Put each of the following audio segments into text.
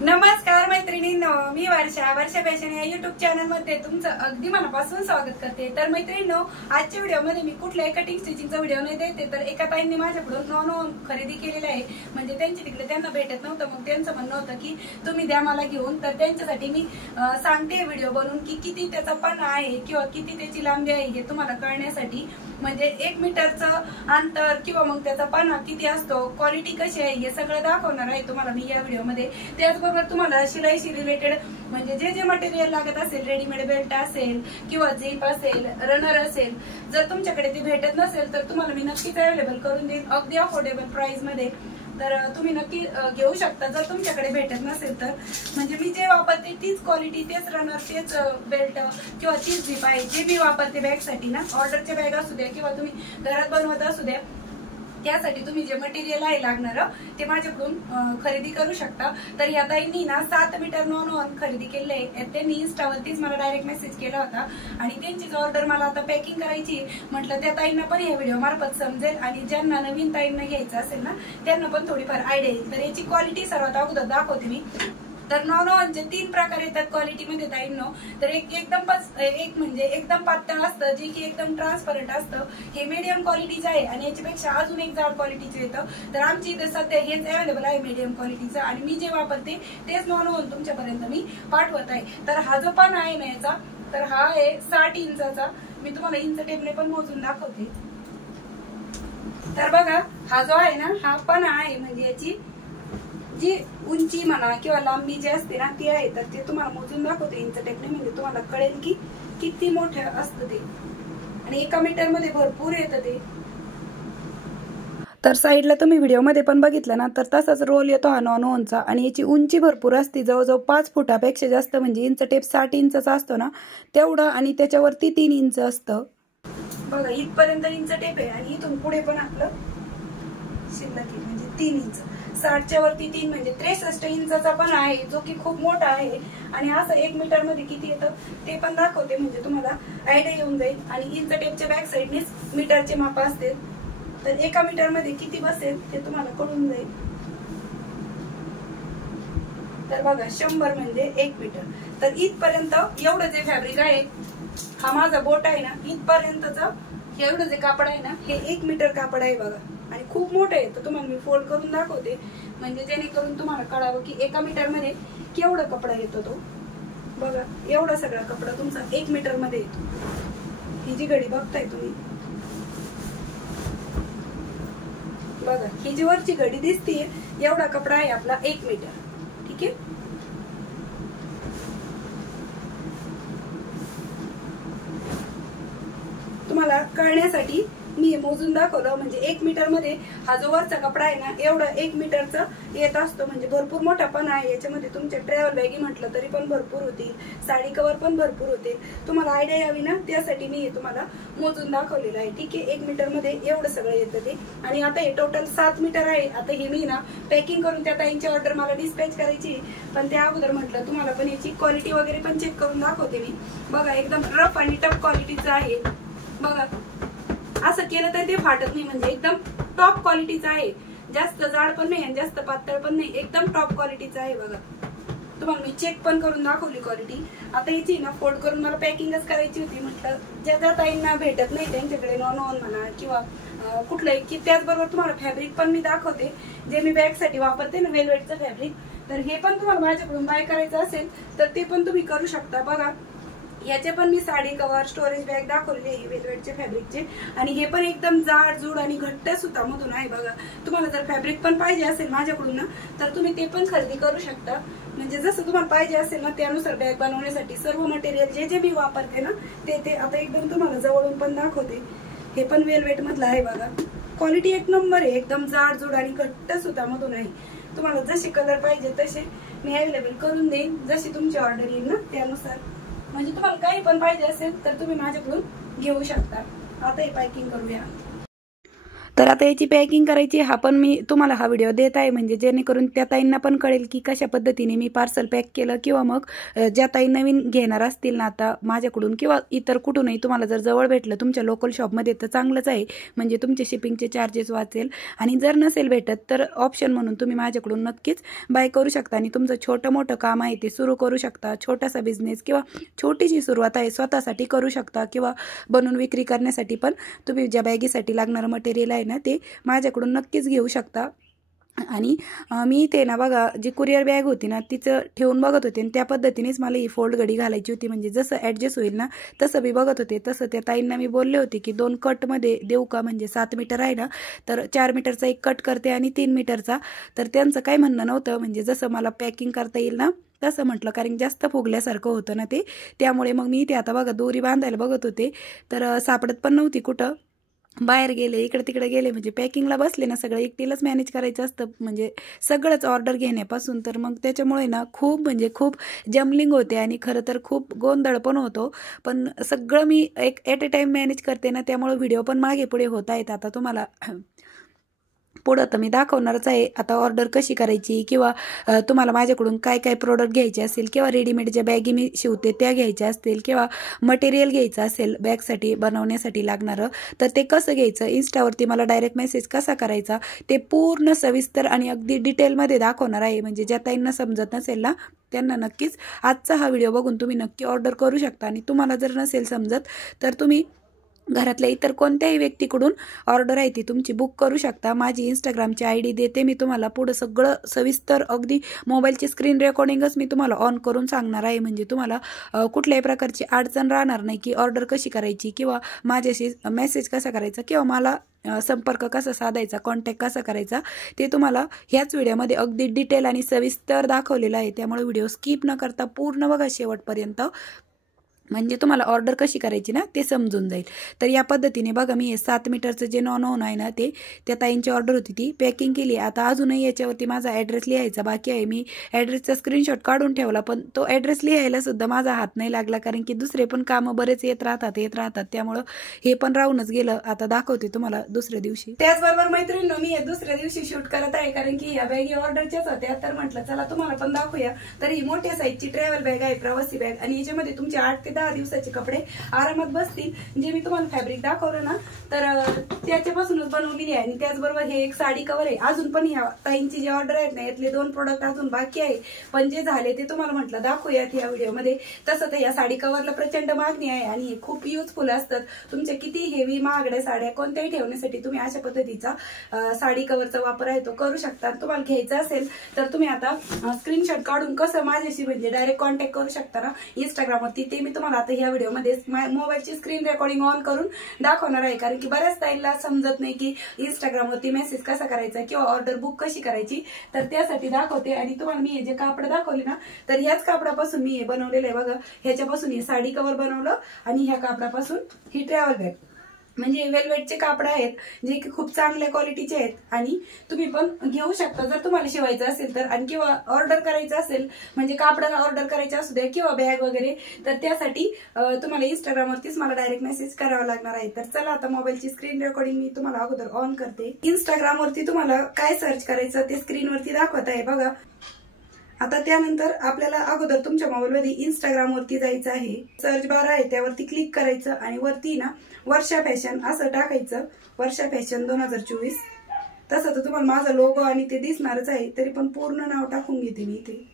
नमस्कार मैत्रिणींनो, मी वर्षा फॅशन या युट्यूब चॅनल मध्ये तुमचं अगदी मनापासून स्वागत करते। तर मैत्रिणींनो, आजच्या व्हिडिओमध्ये मी कुठल्याही कटिंग स्टिचिंगचा व्हिडिओ नाही देते, तर एका ताईंनी माझ्याकडून नॉन खरेदी केलेला आहे। म्हणजे त्यांची तिकडे त्यांना भेटत नव्हतं, मग त्यांचं म्हणणं होतं की तुम्ही द्या मला घेऊन। तर त्यांच्यासाठी मी सांगते व्हिडिओ बनवून की किती त्याचा पणा आहे किंवा किती त्याची लांबी आहे हे तुम्हाला कळण्यासाठी। म्हणजे 1 मीटरचं अंतर किंवा मग त्याचा पणा किती असतो, क्वालिटी कशी आहे हे सगळं दाखवणार आहे तुम्हाला मी या व्हिडिओमध्ये। त्याचबरोबर तुम्हाला शिलाईशी रिलेटेड म्हणजे जे जे मटेरियल लागत असेल, रेडीमेड बेल्ट असेल किंवा झिप असेल, रनर असेल, जर तुमच्याकडे ते भेटत नसेल तर तुम्हाला मी नक्कीच अवेलेबल करून देईन अगदी अफोर्डेबल प्राइस मध्ये। तर तुम्ही नक्की घेऊ शकता जर तुमच्याकडे भेटत नसेल तर। म्हणजे मी जे वापरते तीच क्वालिटी, तेच रनर, तेच बेल्ट किंवा तीच झिप आहे जे मी वापरते बॅगसाठी ना। ऑर्डरच्या बॅग असू द्या किंवा तुम्ही घरात बनवत असू द्या, त्यासाठी तुम्ही जे मटेरियल आहे लागणार ते माझ्याकडून खरेदी करू शकता। तर या ताईंनी ना 7 मीटर नॉन खरेदी केले आहे। त्यांनी इंस्टावरतीच मला डायरेक्ट मेसेज केला होता आणि त्यांचीच ऑर्डर मला आता पॅकिंग करायची। म्हटलं त्या ताईंना पण या व्हिडिओ मार्फत समजेल आणि ज्यांना नवीन ताईंना घ्यायचं असेल ना त्यांना पण थोडीफार आयडिया येईल। तर याची क्वालिटी सर्वात अगोदर दाखवते मी। तर नॉनचे 3 प्रकार येतात क्वालिटी मध्ये ताईंनो। तर एक म्हणजे एकदम पातळ असतं जे की एकदम ट्रान्सपरंट असतं, हे मीडियम क्वालिटीचं आहे आणि याच्यापेक्षा अजून एक जाड क्वालिटीचं येतं। तर आमची इथे सध्या हेच अवेलेबल आहे मीडियम क्वालिटीचं आणि मी जे वापरते तेच नॉन तुमच्यापर्यंत मी पाठवत आहे। तर हा जो पण आहे ना याचा, तर हा आहे 60 इंचाचा। मी तुम्हाला इंच टेपने पण मोजून दाखवते। तर बघा हा जो आहे ना हा पण आहे, म्हणजे याची जी उंची म्हणा किंवा लांबी जी असते ना ती आहे। तर ते तुम्हाला मोजून दाखवते इंच टेपने, म्हणजे तुम्हाला कळेल की किती मोठं असतं ते आणि 1 मीटर मध्ये भरपूर येतं ते। तर साईडला तुम्ही व्हिडिओ मध्ये पण बघितलं ना, तर तसाच रोल येतो हा नॉनचा आणि याची उंची भरपूर असते, जवळजवळ 5 फुटापेक्षा जास्त। म्हणजे इंच टेप 60 इंचाचा असतो ना तेवढं आणि त्याच्यावरती 3 इंच असतं। बघा इथपर्यंत इंच टेप आहे आणि इथून पुढे पण आपलं शिल्लक म्हणजे 3 इंच। 60च्या वरती 3 म्हणजे 63 इंचाचा पण आहे, जो की खूप मोठा आहे। आणि असं 1 मीटर मध्ये किती येतं ते पण दाखवते, म्हणजे तुम्हाला आयडिया येऊन जाईल। आणि इंच टेपच्या बॅक साईडनेच मीटरचे माप असते, तर 1 मीटर मध्ये किती बसेल ते तुम्हाला कळून जाईल। तर बघा 100 म्हणजे 1 मीटर। तर इथपर्यंत एवढं जे फॅब्रिक आहे, हा माझा बोट आहे ना, इथपर्यंतच एवढं जे कापड आहे ना हे 1 मीटर कापड आहे बघा। आणि खूप मोठं आहे, तर तुम्हाला मी फोल्ड करून दाखवते, म्हणजे जेणेकरून तुम्हाला कळावं की 1 मीटर मध्ये केवढा कपडा येतो तो। बघा एवढा सगळा कपडा तुमचा 1 मीटर मध्ये येतो। ही जी घडी बघताय तुम्ही, बघा ही जी वरची घडी दिसतीये, एवढा कपडा आहे आपला 1 मीटर। ठीक आहे, तुम्हाला कळण्यासाठी मी मोजून दाखवलं। म्हणजे 1 मीटर मध्ये हा जो वरचा कपडा आहे ना एवढं 1 मीटरचा येत असतो, म्हणजे भरपूर मोठा पण आहे। याच्यामध्ये तुमच्या ट्रॅव्हल बॅगी म्हटलं तरी पण भरपूर होतील, साडी कव्हर पण भरपूर होतील। तुम्हाला आयडिया यावी ना त्यासाठी मी हे तुम्हाला मोजून दाखवलेलं आहे। ठीक आहे, 1 मीटर मध्ये एवढं सगळं येतं ते। आणि आता हे टोटल 7 मीटर आहे। आता हे मी ना पॅकिंग करून त्या ताईंची ऑर्डर मला डिस्पॅच करायची, पण त्या अगोदर म्हटलं तुम्हाला पण याची क्वालिटी वगैरे पण चेक करून दाखवते मी। बघा एकदम रफ आणि टफ क्वालिटीचं आहे। बघा असं केलं तर ते फाटत नाही, म्हणजे एकदम टॉप क्वालिटीचं आहे। जास्त जाड पण नाही आणि जास्त पातळ पण नाही, एकदम टॉप क्वालिटीचं आहे। बघा तुम्हाला मी चेक पण करून दाखवली क्वालिटी। आता याची ना फोल्ड करून मला पॅकिंगच करायची होती। म्हटलं ज्या ताईंना भेटत नाही त्यांच्याकडे नॉन म्हणा किंवा कुठलंही, की त्याचबरोबर तुम्हाला फॅब्रिक पण मी दाखवते जे मी बॅग साठी वापरते ना, वेलवेटचं फॅब्रिक। तर हे पण तुम्हाला माझ्याकडून बाय करायचं असेल तर ते पण तुम्ही करू शकता। बघा याचे पण मी साडी कव्हर, स्टोरेज बॅग दाखवले आहे वेलवेटचे फॅब्रिकचे, आणि हे पण एकदम जाड जूड आणि घट्ट सुतामधून आहे। बघा तुम्हाला जर फॅब्रिक पण पाहिजे असेल माझ्याकडून ना तर तुम्ही ते पण खरेदी करू शकता। म्हणजे जसं तुम्हाला पाहिजे असेल ना त्यानुसार बॅग बनवण्यासाठी सर्व मटेरियल जे जे मी वापरते ना ते आता एकदम तुम्हाला जवळून पण दाखवते। हे पण वेलवेट मधलं आहे बघा, क्वालिटी 1 नंबर आहे, एकदम जाड जूड आणि घट्ट सुतामधून आहे। तुम्हाला जसे कलर पाहिजे तसे मी अवेलेबल करून देईन, जशी तुमची ऑर्डर येईल ना त्यानुसार। म्हणजे तुम्हाला काही पण पाहिजे असेल तर तुम्ही माझ्याकडून घेऊ शकता। आता हे पॅकिंग करूया। तर आता याची पॅकिंग करायची हा पण मी तुम्हाला हा व्हिडिओ देत आहे, म्हणजे जेणेकरून त्या ताईंना पण कळेल की कशा पद्धतीने मी पार्सल पॅक केलं, किंवा मग ज्या ताई नवीन घेणार असतील ना आता माझ्याकडून किंवा इतर कुठूनही तुम्हाला जर जवळ भेटलं तुमच्या लोकल शॉपमध्ये तर चांगलंच आहे, म्हणजे तुमचे शिपिंगचे चार्जेस वाचेल. आणि जर नसेल भेटत तर ऑप्शन म्हणून तुम्ही माझ्याकडून नक्कीच बाय करू शकता आणि तुमचं छोटं मोठं काम आहे ते सुरू करू शकता. छोटासा बिझनेस किंवा छोटीशी सुरुवात आहे स्वतःसाठी करू शकता, किंवा बनवून विक्री करण्यासाठी पण तुम्ही ज्या बॅगीसाठी लागणारं मटेरियल आहे ना ते माझ्याकडून नक्कीच घेऊ शकता. आणि मी ते ना बघा जी कुरिअर बॅग होती ना तिचं ठेवून बघत होते आणि त्या पद्धतीनेच मला ही फोल्ड घडी घालायची होती, म्हणजे जसं ॲडजस्ट होईल ना तसं मी बघत होते. तसं त्या ताईंना मी बोलले होते की 2 कटमध्ये देऊ का, म्हणजे 7 मीटर आहे ना तर 4 मीटरचा एक कट करते आणि 3 मीटरचा. तर त्यांचं काही म्हणणं नव्हतं, म्हणजे जसं मला पॅकिंग करता येईल ना तसं म्हटलं, कारण जास्त फुगल्यासारखं होतं ना ते, त्यामुळे मग मी ते आता बघा दोरी बांधायला बघत होते तर सापडत पण नव्हती कुठं. बाहेर गेले इकडे तिकडे गेले, म्हणजे पॅकिंगला बसले ना सगळं एकटीलाच मॅनेज करायचं असतं, म्हणजे सगळंच ऑर्डर घेण्यापासून. तर मग त्याच्यामुळे ना खूप म्हणजे खूप जमलिंग होते आणि खरं तर खूप गोंधळ पण होतो. पण सगळं मी एक ॲट अ टाईम मॅनेज करते ना, त्यामुळे व्हिडिओ पण मागे पुढे होत आहेत. आता तुम्हाला पुढं तर मी दाखवणारच आहे आता ऑर्डर कशी करायची, किंवा तुम्हाला माझ्याकडून काय काय प्रोडक्ट घ्यायचे असेल, किंवा रेडीमेड ज्या बॅगी मी शिवते त्या घ्यायच्या असतील, किंवा मटेरियल घ्यायचं असेल बॅगसाठी बनवण्यासाठी लागणारं तर ते कसं घ्यायचं, इन्स्टावरती मला डायरेक्ट मेसेज कसा करायचा ते पूर्ण सविस्तर आणि अगदी डिटेलमध्ये दाखवणार आहे. म्हणजे ज्या ताईंना समजत नसेल ना त्यांना नक्कीच आजचा हा व्हिडिओ बघून तुम्ही नक्की ऑर्डर करू शकता. आणि तुम्हाला जर नसेल समजत तर तुम्ही घरातल्या इतर कोणत्याही व्यक्तीकडून ऑर्डर आहे ती तुमची बुक करू शकता. माझी इंस्टाग्रामची ID देते मी तुम्हाला, पुढं सगळं सविस्तर अगदी मोबाईलची स्क्रीन रेकॉर्डिंगच मी तुम्हाला ऑन करून सांगणार आहे, म्हणजे तुम्हाला कुठल्याही प्रकारची अडचण राहणार नाही की ऑर्डर कशी करायची, किंवा माझ्याशी मेसेज कसा करायचा, किंवा मला संपर्क कसा साधायचा, कॉन्टॅक्ट कसा करायचा ते तुम्हाला ह्याच व्हिडिओमध्ये अगदी डिटेल आणि सविस्तर दाखवलेलं आहे. त्यामुळे व्हिडिओ स्किप न करता पूर्ण बघा शेवटपर्यंत, म्हणजे तुम्हाला ऑर्डर कशी करायची ना ते समजून जाईल. तर या पद्धतीने बघा मी हे 7 मीटरचं जे नॉन आहे ना ते त्या ताईंची ऑर्डर होती ती पॅकिंग केली. आता अजूनही याच्यावरती माझा ॲड्रेस लिहायचा बाकी आहे. मी ॲड्रेसचा स्क्रीनशॉट काढून ठेवला, पण तो ॲड्रेस लिहायला सुद्धा माझा हात नाही लागला, कारण की दुसरे पण कामं बरेच येत राहतात त्यामुळं हे पण राहूनच गेलं. आता दाखवते तुम्हाला दुसऱ्या दिवशी. त्याचबरोबर मैत्रिणींनो मी दुसऱ्या दिवशी शूट करत आहे, कारण की या बॅगी ऑर्डरच्याच होत्या, तर म्हटलं चला तुम्हाला पण दाखवूया. तर ही मोठ्या साईजची ट्रॅव्हल बॅग आहे, प्रवासी बॅग, आणि याच्यामध्ये तुमचे 8 ते 10 दिवसाचे कपडे आरामात बसतील. जे मी तुम्हाला फॅब्रिक दाखवलं ना तर त्याच्यापासूनच बनवलेली आहे. आणि त्याचबरोबर हे एक साडी कव्हर आहे. अजून पण ह्या ताईंची जे ऑर्डर आहेत ना यातले 2 प्रोडक्ट अजून बाकी आहे, पण जे झाले ते तुम्हाला म्हटलं दाखवूयात या व्हिडिओमध्ये. तसं तर या साडी कव्हरला प्रचंड मागणी आहे आणि हे खूप युजफुल असतात. तुमच्या किती हेवी महागड्या साड्या कोणत्याही ठेवण्यासाठी तुम्ही अशा पद्धतीचा साडी कव्हरचा वापर आहे तो करू शकता. तुम्हाला घ्यायचा असेल तर तुम्ही आता स्क्रीनशॉट काढून कसं माझ्याशी म्हणजे डायरेक्ट कॉन्टॅक्ट करू शकता ना इंस्टाग्रामवरती, ते मी तुम्हाला आता ह्या व्हिडिओमध्ये मोबाईलची स्क्रीन रेकॉर्डिंग ऑन करून दाखवणार आहे. कारण की बऱ्याच ताईंना समजत नाही की इंस्टाग्रामवरती मेसेज कसा करायचा किंवा ऑर्डर बुक कशी करायची, तर त्यासाठी दाखवते. आणि तुम्हाला मी हे जे कापड दाखवले ना तर ह्याच कापडापासून मी हे बनवलेलं आहे बघा. ह्याच्यापासून हे साडी कव्हर बनवलं आणि ह्या कापडापासून ही ट्रॅव्हल बॅग, म्हणजे वेलवेटचे कापड आहेत जे की खूप चांगल्या क्वालिटीचे आहेत आणि तुम्ही पण घेऊ शकता जर तुम्हाला शिवायचं असेल तर. आणि किंवा ऑर्डर करायचं असेल म्हणजे कापड ऑर्डर करायचं असू द्या किंवा बॅग वगैरे, तर त्यासाठी तुम्हाला इंस्टाग्रामवरतीच मला डायरेक्ट मेसेज करावा लागणार आहे. तर चला आता मोबाईलची स्क्रीन रेकॉर्डिंग मी तुम्हाला अगोदर ऑन करते. इंस्टाग्रामवरती तुम्हाला काय सर्च करायचं ते स्क्रीनवरती दाखवत आहे बघा. आता त्यानंतर आपल्याला अगोदर तुमच्या मोबाईलमध्ये इंस्टाग्रामवरती जायचं आहे. सर्च बार आहे त्यावरती क्लिक करायचं आणि वरती ना वर्षा फॅशन असं टाकायचं, वर्षा फॅशन 2024. तसं तर तुम्हाला माझा लोगो आणि ते दिसणारच आहे, तरी पण पूर्ण नाव टाकून घेते मी इथे.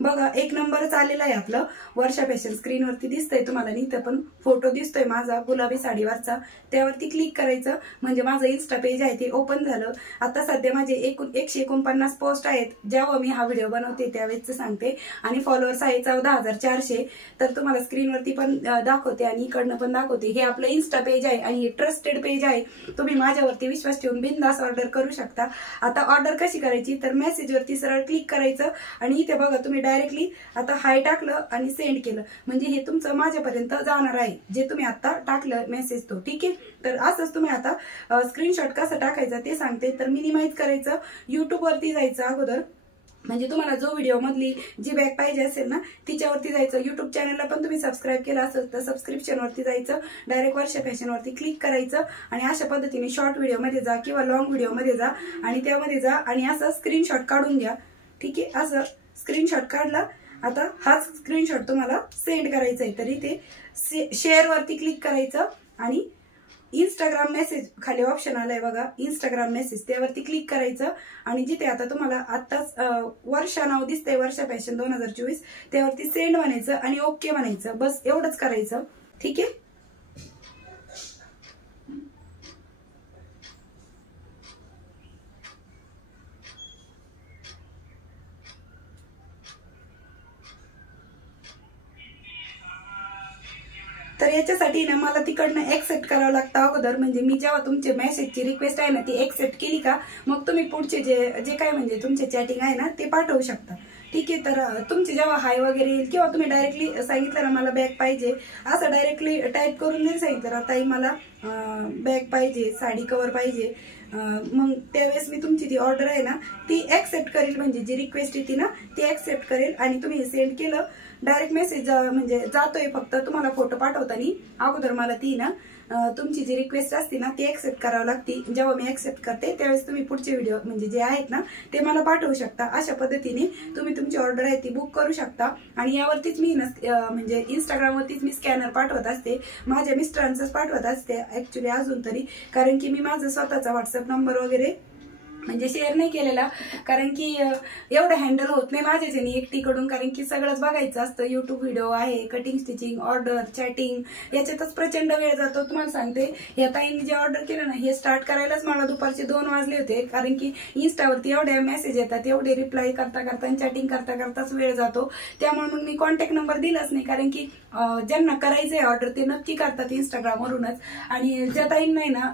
बघा 1 नंबरच आलेला आहे आपलं वर्षा फॅशन. स्क्रीनवरती दिसतंय तुम्हाला, इथं पण फोटो दिसतोय माझा गुलाबी साडीवरचा. त्यावरती क्लिक करायचं म्हणजे माझं इन्स्टा पेज आहे ते ओपन झालं. आता सध्या माझे 149 पोस्ट आहेत जेव्हा मी हा व्हिडिओ बनवते त्यावेळेच सांगते, आणि फॉलोअर्स आहे 14,400. तर तुम्हाला स्क्रीनवरती पण दाखवते आणि इकडनं पण दाखवते. हे आपलं इन्स्टा पेज आहे आणि हे ट्रस्टेड पेज आहे. तुम्ही माझ्यावरती विश्वास ठेवून बिनधास्त ऑर्डर करू शकता. आता ऑर्डर कशी करायची तर मेसेजवरती सरळ क्लिक करायचं आणि इथे बघा तुम्ही डायरेक्टली आता हाय टाकलं आणि सेंड केलं म्हणजे हे तुमचं माझ्यापर्यंत जाणार आहे जे तुम्ही आता टाकलं मेसेज तो. ठीक आहे, तर असंच तुम्ही आता स्क्रीनशॉट कसं टाकायचं ते सांगते. तर मिनिमाइज करायचं, युट्यूब वरती जायचं अगोदर. म्हणजे तुम्हाला जो व्हिडिओ मधली जी बॅग पाहिजे असेल ना तिच्यावरती जायचं। युट्यूब चॅनलला पण तुम्ही सबस्क्राईब केलं असेल तर सबस्क्रिप्शन वरती जायचं, डायरेक्ट वर्षा फॅशन वरती क्लिक करायचं आणि अशा पद्धतीने शॉर्ट व्हिडिओ मध्ये जा किंवा लॉंग व्हिडिओ मध्ये जा आणि त्यामध्ये जा आणि असं स्क्रीनशॉट काढून घ्या। ठीक आहे, असं स्क्रीनशॉट काढला। आता हाच स्क्रीनशॉट तुम्हाला सेंड करायचा आहे, तर इथे शेअर वरती क्लिक करायचं आणि इंस्टाग्राम मेसेज खाली ऑप्शन आलाय बघा, इंस्टाग्राम मेसेज, त्यावरती क्लिक करायचं आणि जिथे आता तुम्हाला आत्ताच वर्षा नाव दिसतंय वर्षा फॅशन 2024 त्यावरती सेंड म्हणायचं आणि ओके म्हणायचं, बस एवढंच करायचं। ठीक आहे, तर याच्यासाठी ना मला तिकडनं एक्सेप्ट करावं लागतं अगोदर, म्हणजे मी जेव्हा तुमचे मेसेजची रिक्वेस्ट आहे ना ती एक्सेप्ट केली का मग तुम्ही पुढचे जे काय म्हणजे तुमचे चॅटिंग आहे ना ते पाठवू शकता। ठीक आहे, तर तुमचे जेव्हा हाय वगैरे येईल किंवा तुम्ही डायरेक्टली सांगितलं ना मला बॅग पाहिजे असं डायरेक्टली टाईप करून नाही सांगितलं ताई मला बॅग पाहिजे, साडी कव्हर पाहिजे, मग त्यावेळेस मी तुमची जी ऑर्डर आहे ना ती ऍक्सेप्ट करेल, म्हणजे जी रिक्वेस्ट येते ना ती ऍक्सेप्ट करेल आणि तुम्ही सेंड केलं डायरेक्ट मेसेज म्हणजे जातोय, फक्त तुम्हाला फोटो पाठवताना अगोदर मला ती ना तुमची जी रिक्वेस्ट असते ना ती ऍक्सेप्ट करावं लागते। जेव्हा मी ऍक्सेप्ट करते त्यावेळेस तुम्ही पुढचे व्हिडिओ म्हणजे जे आहेत ना ते मला पाठवू शकता। अशा पद्धतीने तुम्ही तुमची ऑर्डर आहे ती बुक करू शकता आणि यावरतीच मी म्हणजे इंस्टाग्रामवरतीच मी स्कॅनर पाठवत असते, माझ्या मिस्टरांचंच पाठवत असते ऍक्च्युली अजून तरी, कारण की मी माझा स्वतःचा व्हॉट्सअप नंबर वगैरे म्हणजे शेअर नाही केलेला, कारण की एवढं हँडल होत नाही माझ्याच्याने एकटीकडून, कारण की सगळंच बघायचं असतं। युट्यूब व्हिडिओ आहे, कटिंग स्टिचिंग, ऑर्डर, चॅटिंग याच्यातच प्रचंड वेळ जातो। तुम्हाला सांगते या ताईंनी जे ऑर्डर केलं ना हे स्टार्ट करायलाच मला दुपारचे 2 वाजले होते, कारण की इन्स्टावरती एवढे मेसेज येतात, एवढे रिप्लाय करता करता चॅटिंग करता करताच वेळ जातो। त्यामुळे मग मी कॉन्टॅक्ट नंबर दिलाच नाही, कारण की ज्यांना करायचंय ऑर्डर ते नक्की करतात इंस्टाग्रामवरूनच। आणि ज्या ताईंना नाही ना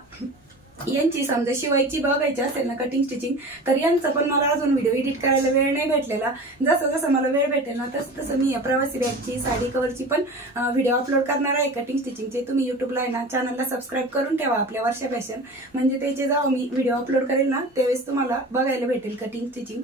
यांची समजा शिवायची बघायची असेल ना कटिंग स्टिचिंग तर यांचं पण मला अजून व्हिडिओ एडिट करायला वेळ नाही भेटलेला। जसं जसं मला वेळ भेटेल ना तसं तसं मी प्रवासी बॅगची, साडी कव्हरची पण व्हिडिओ अपलोड करणार आहे कटिंग स्टिचिंगचे। तुम्ही युट्यूबला आहे ना चॅनलला सबस्क्राईब करून ठेवा आपल्या वर्षा फॅशन, म्हणजे त्याचे जेव्हा मी व्हिडिओ अपलोड करेल ना त्यावेळेस तुम्हाला बघायला भेटेल कटिंग स्टिचिंग।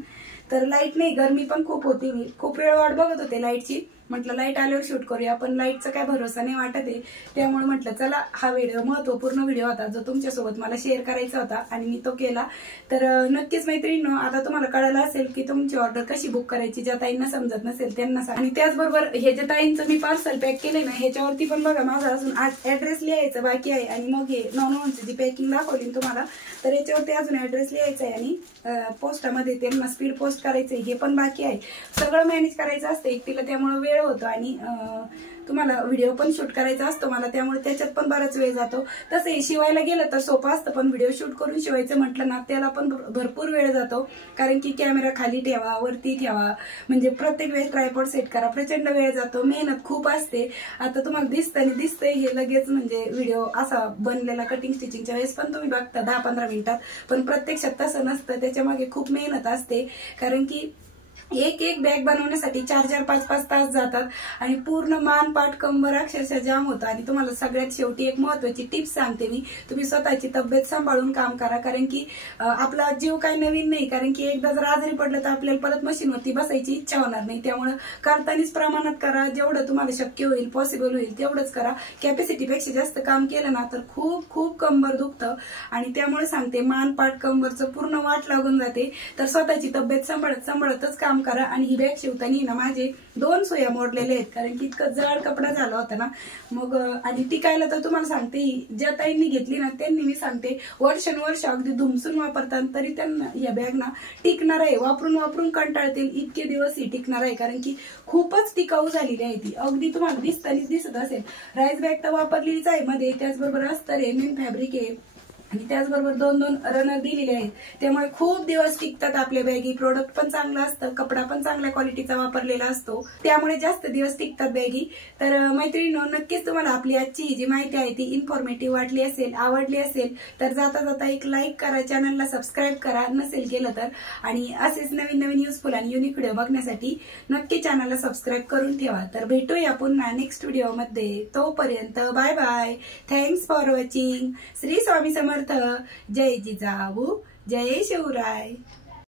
तर लाईट नाही, गरमी पण खूप होती, मी खूप वेळ वाट बघत होते लाईटची, म्हटलं लाईट आल्यावर शूट करूया, पण लाईटचा काय भरोसा नाही वाटत आहे, त्यामुळे म्हटलं चला हा व्हिडिओ महत्वपूर्ण व्हिडिओ होता जो तुमच्यासोबत मला शेअर करायचा होता आणि मी तो केला। तर नक्कीच मैत्रिणींनो आता तुम्हाला कळलं असेल की तुमची ऑर्डर कशी बुक करायची, ज्या ताईंना समजत नसेल त्यांना सांग। आणि त्याचबरोबर हे जे ताईंचं मी पार्सल पॅक केले ना ह्याच्यावरती पण बघा माझा अजून आज ऍड्रेस लिहायचं बाकी आहे आणि मग हे नॉनची जी पॅकिंग दाखवली तुम्हाला तर याच्यावरती अजून ऍड्रेस लिहायचा आहे आणि पोस्टामध्ये त्यांना स्पीड पोस्ट करायचंय हे पण बाकी आहे। सगळं मॅनेज करायचं असतं एकटीला, त्यामुळे वेळ होतो आणि तुम्हाला व्हिडिओ पण शूट करायचा असतो मला, त्यामुळे त्याच्यात पण बराच वेळ जातो। तसं शिवायला गेलं तर सोपं असतं, पण व्हिडिओ शूट करून शिवायचं म्हटलं ना त्याला पण भरपूर वेळ जातो, कारण की कॅमेरा खाली ठेवा, वरती ठेवा, म्हणजे प्रत्येक वेळेस ट्रायपॉड सेट करा, प्रचंड वेळ जातो, मेहनत खूप असते। आता तुम्हाला दिसतंय हे लगेच म्हणजे व्हिडिओ असा बनलेला कटिंग स्टिचिंगच्या वेळेस पण तुम्ही बघता 10-15 मिनिटात, पण प्रत्यक्षात तसं नसतं, त्याच्या मागे खूप मेहनत असते, कारण की एक बॅग बनवण्यासाठी 4-5 तास जातात आणि पूर्ण मान पाठ कंबर अक्षरशः जाम होतं। आणि तुम्हाला सगळ्यात शेवटी एक महत्वाची टिप्स सांगते मी, तुम्ही स्वतःची तब्येत सांभाळून काम करा, कारण की आपला जीव काही नवीन नाही, कारण की एकदा जर आजारी पडलं तर आपल्याला परत मशीनवरती बसायची इच्छा होणार नाही, त्यामुळे करतानाच प्रमाणात करा, जेवढं तुम्हाला शक्य होईल पॉसिबल होईल तेवढंच करा। कॅपॅसिटीपेक्षा जास्त काम केलं ना तर खूप खूप कंबर दुखतं आणि त्यामुळे सांगते मान पाठ कंबरचं पूर्ण वाट लागून जाते। तर स्वतःची तब्येत सांभाळतच काम करा। आणि ही बॅग शिवताना ना माझे 2 सुया मोडलेले आहेत, कारण की इतकं जड कपडा झाला होता ना, मग आणि टिकायला तर तुम्हाला सांगते ज्या ताईंनी घेतली ना त्यांनी मी सांगते वर्षानुवर्ष अगदी धुमसून वापरतात तरी त्यांना या बॅग ना टिकणार आहे, वापरून कंटाळतील इतके दिवस ही टिकणार आहे, कारण की खूपच टिकाऊ झालेली आहे ती, अगदी तुम्हाला दिसत असेल। राईस बॅग तर वापरलीच आहे मध्ये, त्याचबरोबर अस्तर आहे, मेन फॅब्रिक आहे आणि त्याचबरोबर 2 रनर दिलेले आहेत, त्यामुळे खूप दिवस टिकतात आपल्या बॅगी। प्रोडक्ट पण चांगलं असतं, कपडा पण चांगल्या क्वालिटीचा वापरलेला असतो, त्यामुळे जास्त दिवस टिकतात बॅगी। तर मैत्रिणींनो नक्कीच तुम्हाला आपली आजची जी माहिती आहे ती इन्फॉर्मेटिव्ह वाटली असेल, आवडली असेल तर जाता एक लाईक करा, चॅनलला सबस्क्राईब करा नसेल केलं तर, आणि असेच नवीन युजफुल आणि युनिक व्हिडिओ बघण्यासाठी नक्की चॅनलला सबस्क्राईब करून ठेवा। तर भेटूया पुन्हा नेक्स्ट व्हिडिओमध्ये, तोपर्यंत bye bye, thanks for watching. Shri Swami Samarth, जय जिजाऊ, जय शिवराय।